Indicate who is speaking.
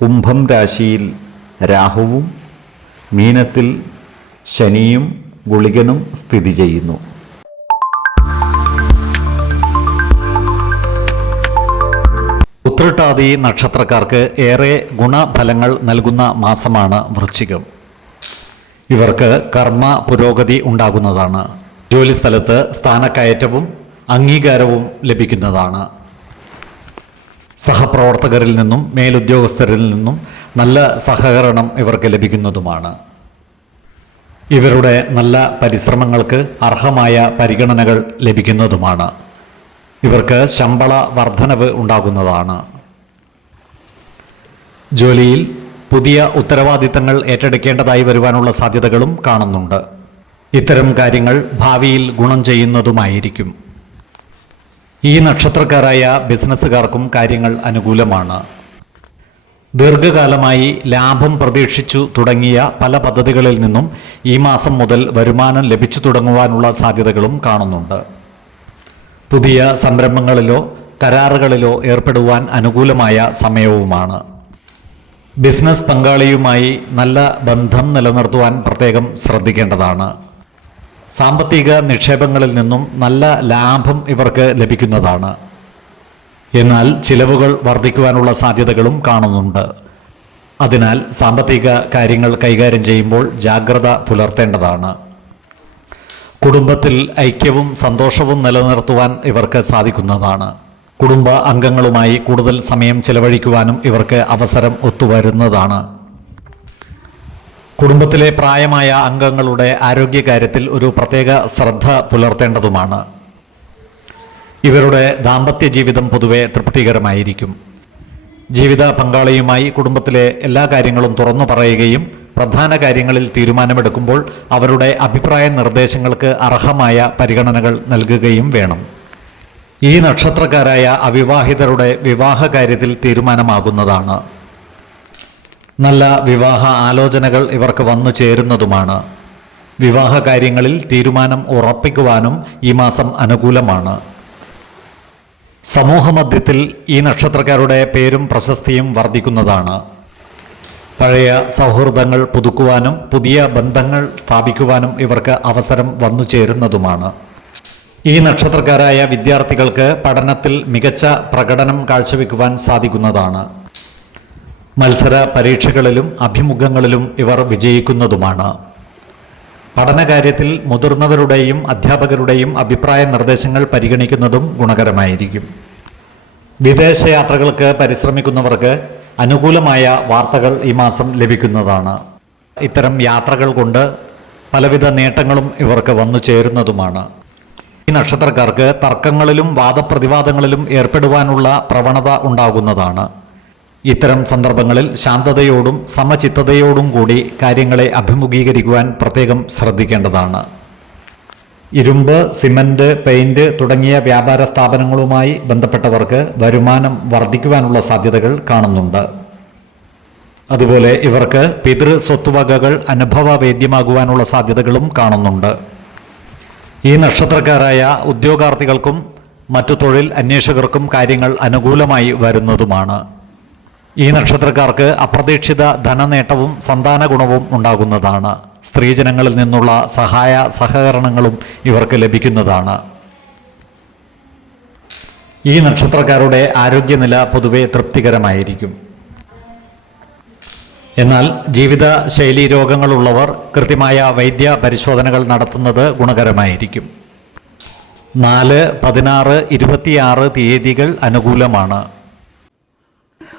Speaker 1: കുംഭം രാശിയിൽ രാഹുവും മീനത്തിൽ ശനിയും ഗുളികനും സ്ഥിതി ചെയ്യുന്നു. ഉത്രട്ടാതി നക്ഷത്രക്കാർക്ക് ഏറെ ഗുണഫലങ്ങൾ നൽകുന്ന മാസമാണ് വൃശ്ചികം. ഇവർക്ക് കർമ്മ പുരോഗതി ഉണ്ടാകുന്നതാണ്. ജോലിസ്ഥലത്ത് സ്ഥാനക്കയറ്റവും അംഗീകാരവും ലഭിക്കുന്നതാണ്. സഹപ്രവർത്തകരിൽ നിന്നും മേലുദ്യോഗസ്ഥരിൽ നിന്നും നല്ല സഹകരണം ഇവർക്ക് ലഭിക്കുന്നതുമാണ്. ഇവരുടെ നല്ല പരിശ്രമങ്ങൾക്ക് അർഹമായ പരിഗണനകൾ ലഭിക്കുന്നതുമാണ്. ഇവർക്ക് ശമ്പള വർധനവ് ഉണ്ടാകുന്നതാണ്. ജോലിയിൽ പുതിയ ഉത്തരവാദിത്തങ്ങൾ ഏറ്റെടുക്കേണ്ടതായി വരുവാനുള്ള സാധ്യതകളും കാണുന്നുണ്ട്. ഇത്തരം കാര്യങ്ങൾ ഭാവിയിൽ ഗുണം ചെയ്യുന്നതുമായിരിക്കും. ഈ നക്ഷത്രക്കാരായ ബിസിനസ്സുകാർക്കും കാര്യങ്ങൾ അനുകൂലമാണ്. ദീർഘകാലമായി ലാഭം പ്രതീക്ഷിച്ചു തുടങ്ങിയ പല പദ്ധതികളിൽ നിന്നും ഈ മാസം മുതൽ വരുമാനം ലഭിച്ചു തുടങ്ങുവാനുള്ള സാധ്യതകളും കാണുന്നുണ്ട്. പുതിയ സംരംഭങ്ങളിലോ കരാറുകളിലോ ഏർപ്പെടുവാൻ അനുകൂലമായ സമയവുമാണ്. ബിസിനസ് പങ്കാളിയുമായി നല്ല ബന്ധം നിലനിർത്തുവാൻ പ്രത്യേകം ശ്രദ്ധിക്കേണ്ടതാണ്. സാമ്പത്തിക നിക്ഷേപങ്ങളിൽ നിന്നും നല്ല ലാഭം ഇവർക്ക് ലഭിക്കുന്നതാണ്. എന്നാൽ ചിലവുകൾ വർദ്ധിക്കുവാനുള്ള സാധ്യതകളും കാണുന്നുണ്ട്. അതിനാൽ സാമ്പത്തിക കാര്യങ്ങൾ കൈകാര്യം ചെയ്യുമ്പോൾ ജാഗ്രത പുലർത്തേണ്ടതാണ്. കുടുംബത്തിൽ ഐക്യവും സന്തോഷവും നിലനിർത്തുവാൻ ഇവർക്ക് സാധിക്കുന്നതാണ്. കുടുംബ അംഗങ്ങളുമായി കൂടുതൽ സമയം ചെലവഴിക്കുവാനും ഇവർക്ക് അവസരം ഒത്തുവരുന്നതാണ്. കുടുംബത്തിലെ പ്രായമായ അംഗങ്ങളുടെ ആരോഗ്യകാര്യത്തിൽ ഒരു പ്രത്യേക ശ്രദ്ധ പുലർത്തേണ്ടതുമാണ്. ഇവരുടെ ദാമ്പത്യ ജീവിതം പൊതുവെ തൃപ്തികരമായിരിക്കും. ജീവിത പങ്കാളിയുമായി കുടുംബത്തിലെ എല്ലാ കാര്യങ്ങളും തുറന്നു പറയുകയും പ്രധാന കാര്യങ്ങളിൽ തീരുമാനമെടുക്കുമ്പോൾ അവരുടെ അഭിപ്രായ നിർദ്ദേശങ്ങൾക്ക് അർഹമായ പരിഗണനകൾ നൽകുകയും വേണം. ഈ നക്ഷത്രക്കാരായ അവിവാഹിതരുടെ വിവാഹ കാര്യത്തിൽ തീരുമാനമാകുന്നതാണ്. നല്ല വിവാഹ ആലോചനകൾ ഇവർക്ക് വന്നു ചേരുന്നതുമാണ്. വിവാഹ കാര്യങ്ങളിൽ തീരുമാനം ഉറപ്പിക്കുവാനും ഈ മാസം അനുകൂലമാണ്. സമൂഹമധ്യത്തിൽ ഈ നക്ഷത്രക്കാരുടെ പേരും പ്രശസ്തിയും വർദ്ധിക്കുന്നതാണ്. പഴയ സൗഹൃദങ്ങൾ പുതുക്കുവാനും പുതിയ ബന്ധങ്ങൾ സ്ഥാപിക്കുവാനും ഇവർക്ക് അവസരം വന്നു ചേരുന്നതുമാണ്. ഈ നക്ഷത്രക്കാരായ വിദ്യാർത്ഥികൾക്ക് പഠനത്തിൽ മികച്ച പ്രകടനം കാഴ്ചവെക്കുവാൻ സാധിക്കുന്നതാണ്. മത്സര പരീക്ഷകളിലും അഭിമുഖങ്ങളിലും ഇവർ വിജയിക്കുന്നതുമാണ്. പഠനകാര്യത്തിൽ മുതിർന്നവരുടെയും അധ്യാപകരുടെയും അഭിപ്രായ നിർദ്ദേശങ്ങൾ പരിഗണിക്കുന്നതും ഗുണകരമായിരിക്കും. വിദേശയാത്രകൾക്ക് പരിശ്രമിക്കുന്നവർക്ക് അനുകൂലമായ വാർത്തകൾ ഈ മാസം ലഭിക്കുന്നതാണ്. ഇത്തരം യാത്രകൾ കൊണ്ട് പലവിധ നേട്ടങ്ങളും ഇവർക്ക് വന്നു ചേരുന്നതുമാണ്. ഈ നക്ഷത്രക്കാർക്ക് തർക്കങ്ങളിലും വാദപ്രതിവാദങ്ങളിലും ഏർപ്പെടുവാനുള്ള പ്രവണത ഉണ്ടാകുന്നതാണ്. ഇത്തരം സന്ദർഭങ്ങളിൽ ശാന്തതയോടും സമചിത്തതയോടും കൂടി കാര്യങ്ങളെ അഭിമുഖീകരിക്കുവാൻ പ്രത്യേകം ശ്രദ്ധിക്കേണ്ടതാണ്. ഇരുമ്പ് സിമന്റ് പെയിന്റ് തുടങ്ങിയ വ്യാപാര സ്ഥാപനങ്ങളുമായി ബന്ധപ്പെട്ടവർക്ക് വരുമാനം വർദ്ധിക്കുവാനുള്ള സാധ്യതകൾ കാണുന്നുണ്ട്. അതുപോലെ ഇവർക്ക് പിതൃ സ്വത്തുവകകൾ അനുഭവവേദ്യമാകുവാനുള്ള സാധ്യതകളും കാണുന്നുണ്ട്. ഈ നക്ഷത്രക്കാരായ ഉദ്യോഗാർത്ഥികൾക്കും മറ്റു തൊഴിൽ അന്വേഷകർക്കും കാര്യങ്ങൾ അനുകൂലമായി വരുന്നതുമാണ്. ഈ നക്ഷത്രക്കാർക്ക് അപ്രതീക്ഷിത ധനനേട്ടവും സന്താന ഗുണവും ഉണ്ടാകുന്നതാണ്. സ്ത്രീജനങ്ങളിൽ നിന്നുള്ള സഹായ സഹകരണങ്ങളും ഇവർക്ക് ലഭിക്കുന്നതാണ്. ഈ നക്ഷത്രക്കാരുടെ ആരോഗ്യനില പൊതുവെ തൃപ്തികരമായിരിക്കും. എന്നാൽ ജീവിത ശൈലി രോഗങ്ങളുള്ളവർ കൃത്യമായ വൈദ്യ പരിശോധനകൾ നടത്തുന്നത് ഗുണകരമായിരിക്കും. നാല് പതിനാറ് ഇരുപത്തിയാറ് തീയതികൾ അനുകൂലമാണ്.